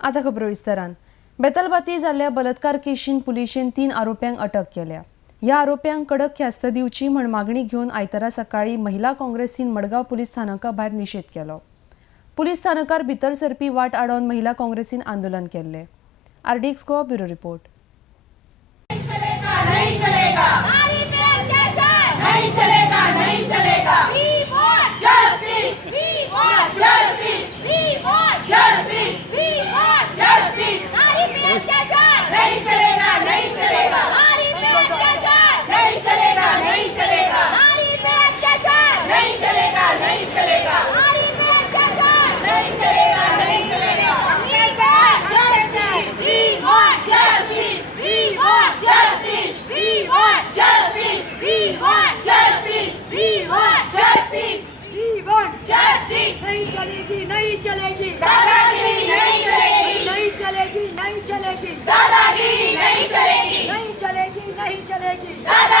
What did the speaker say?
आता खबरो विस्तारान बेतलबाती जाल्ल्या बलात्कार केशीन पुलिशेन 3 आरोप्यांक अटक केल्या। ह्या आरोप्यांक कडक ख्यास्त दिवची म्हण मागणी घेवन आयतारा सकाळी महिला काँग्रेसीन मडगांव पुलीस स्थानका भायर निषेध केलो। पुलीस स्थानकार भितर सरपी वाट आडोवन महिला काँग्रेसीन आंदोलन केले। RDX Goa bureau report. नहीं चलेगी, नहीं चलेगी, दादागिरी नहीं चलेगी, नहीं चलेगी, नहीं चलेगी, दादागिरी नहीं चलेगी, नहीं चलेगी, नहीं चलेगी, दादा